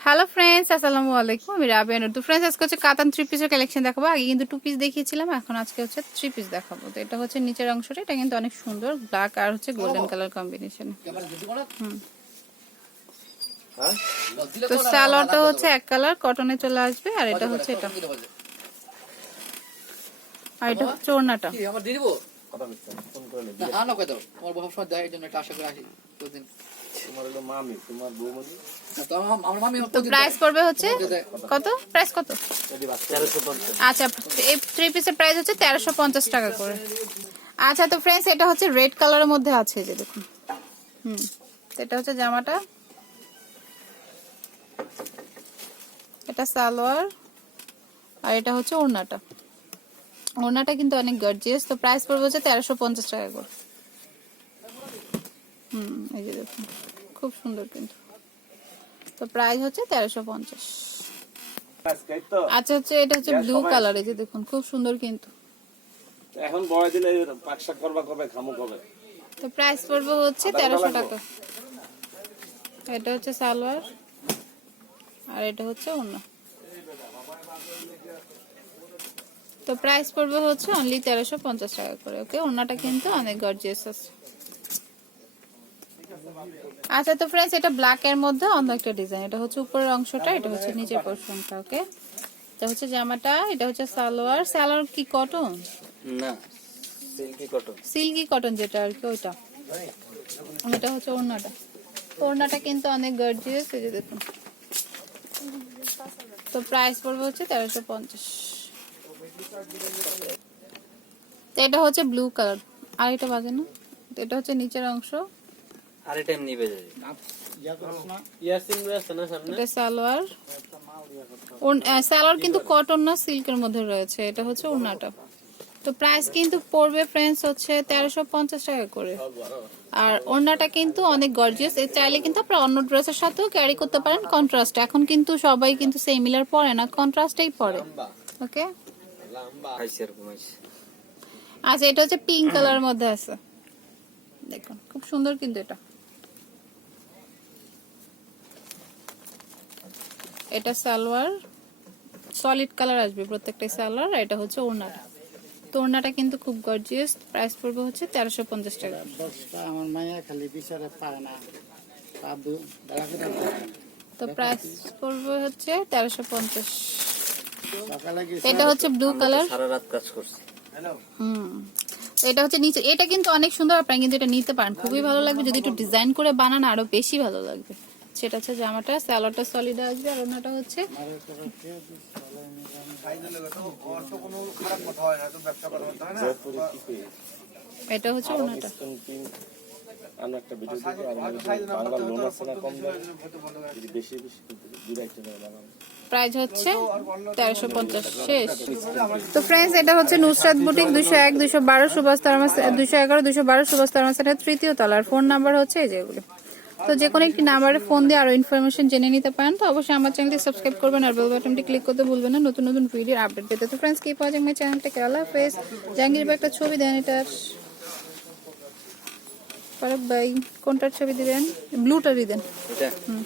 Hello friends আসসালামু আলাইকুম। আমি রাবিয়া নুর। তো ফ্রেন্ডস আজকে হচ্ছে কাতান থ্রি পিসের কালেকশন দেখাবো। আগে কিন্তু টু পিস দেখিয়েছিলাম এখন আজকে হচ্ছে থ্রি পিস দেখাবো। তো এটা হচ্ছে নিচের অংশটা এটা কিন্তু অনেক সুন্দর ব্ল্যাক আর হচ্ছে গোল্ডেন কালার কম্বিনেশন হ্যাঁ? তো সালোয়ারটা হচ্ছে এক কালার কটনে চলে আসবে আর এটা হচ্ছে এটা। আর এটা হচ্ছে ওড়নাটা। কি আমার দিয়ে দিবো? কথা বলছি ফোন করে নেবে না না কত আমার সময় দেয় জন্য একটা আশা করে আসি প্রতিদিন। তোমার হলো মামি তোমার বৌমনি না, তো আমার আমার মামি আমার তো প্রতিদিন প্রাইস পড়বে হচ্ছে? কত? প্রাইস কত? পঞ্চাশ। আচ্ছা এই থ্রি পিসের প্রাইস হচ্ছে তেরোশো পঞ্চাশ টাকা করে। আচ্ছা তো ফ্রেন্ডস এটা হচ্ছে রেড কালারের মধ্যে আছে যে দেখুন। হুম এটা হচ্ছে জামাটা। এটা সালোয়ার আর এটা হচ্ছে ওড়নাটা। ওড়নাটা কিন্তু অনেক গর্জিয়াস তো প্রাইস পড়বে হচ্ছে তেরোশো পঞ্চাশ টাকা করে। হুম এই যে দেখুন খুব সুন্দর কিন্তু। তো প্রাইস হচ্ছে তেরোশো পঞ্চাশ। আচ্ছা হচ্ছে এটা হচ্ছে ব্লু কালার এই যে দেখুন খুব সুন্দর কিন্তু। এখন বড় দিলে পাকশাক করবা কবে খামু কবে? তো প্রাইস পড়বে হচ্ছে তেরোশো টাকা। এটা হচ্ছে সালোয়ার আর এটা হচ্ছে অন্য তো প্রাইস পড়বে হচ্ছে অনলি তেরোশো পঞ্চাশ টাকা করে ওকে অন্যটা কিন্তু অনেক গর্জিয়াস আছে। আচ্ছা তো ফ্রেন্ডস এটা ব্ল্যাক এর মধ্যে অন্য একটা ডিজাইন এটা হচ্ছে উপরের অংশটা এটা হচ্ছে নিচের পোর্শনটা ওকে এটা হচ্ছে জামাটা এটা হচ্ছে সালোয়ার। সালোয়ার কি কটন না সিল্কি কটন সিল্কি কটন যেটা আর কি ওইটা। এটা হচ্ছে ওড়নাটা। ওড়নাটা কিন্তু অনেক গর্জিয়াস এই যে দেখুন। তো প্রাইস পড়বে হচ্ছে তেরোশো পঞ্চাশ। তো এটা হচ্ছে ব্লু কালার আর এটা বাজে না। এটা হচ্ছে নিচের অংশ। আর এটা সালোয়ার। ওড়- সালোয়ার কিন্তু কটন না সিল্কের মধ্যে রয়েছে। এটা হচ্ছে ওড়নাটা। তো প্রাইস কিন্তু পড়বে ফ্রেন্ডস হচ্ছে তেরোশো পঞ্চাশ টাকা করে। আর ওড়নাটা কিন্তু অনেক গর্জিয়াস চাইলে কিন্তু আপনারা অন্য ড্রেসের সাথেও ক্যারি করতে পারেন। কন্ট্রাস্ট এখন কিন্তু সবাই কিন্তু সিমিলার পরে না। কন্ট্রাস্টেই পরে। ওকে খাইছে এরকম আইছে আচ্ছা এটা হচ্ছে পিঙ্ক কালারের মধ্যে আছে। দেখুন খুব সুন্দর কিন্তু এটা। এটা সালোয়ার সলিড কালার আসবে প্রত্যেকটা সালোয়ার এটা হচ্ছে ওড়নাটা তো ওড়নাটা কিন্তু খুব গর্জিয়াস প্রাইস পড়বে হচ্ছে তেরোশো পঞ্চাশ টাকা। আমার মায়া খালি বিচারে পায় না। তো প্রাইস পড়বে হচ্ছে তেরোশো পঞ্চাশ। এটা হচ্ছে ব্লু কালার সারা রাত কাজ করছে। হুম। এটা হচ্ছে নিচে এটা কিন্তু অনেক সুন্দর আপনারা কিন্তু এটা নিতে পারেন। খুবই ভালো লাগবে। যদি একটু ডিজাইন করে বানান আরও বেশি ভালো লাগবে। সেটা হচ্ছে জামাটা স্যালোয়ারটা সলিড আসবে আর ওনাটা হচ্ছে এটা হচ্ছে ওনাটা পিঙ্ক আমি একটা ভিডিও দেখি আর বাংলা লোন আছে না কম দামে? যদি বেশি বেশি দুই একটা বানাবো প্রাইস হচ্ছে তেরোশো পঞ্চাশ শেষ। তো ফ্রেন্ডস এটা হচ্ছে নুসরাত বুটিক দুশো এক দুশো বারো সুভাষ তারমা দুশো এগারো দুশো বারো সুভাষ তারমা সেটা তৃতীয় তলার ফোন নাম্বার হচ্ছে এই যেগুলো তো যে কোনো একটি নাম্বারে ফোন দিয়ে আরও ইনফরমেশন জেনে নিতে পারেন। তো অবশ্যই আমার চ্যানেলটি সাবস্ক্রাইব করবেন আর বেল বাটনটি ক্লিক করতে ভুলবেন না। নতুন নতুন ভিডিওর আপডেট পেতে তো ফ্রেন্ডস কি পাওয়া যায় আমার চ্যানেলটাকে আল্লাহ হাফেজ। জাহাঙ্গীর ভাই একটা ছবি দেন এটার ফারুক ভাই কোনটার ছবি দিবেন? ব্লুটারই দেন। এটা। হুম।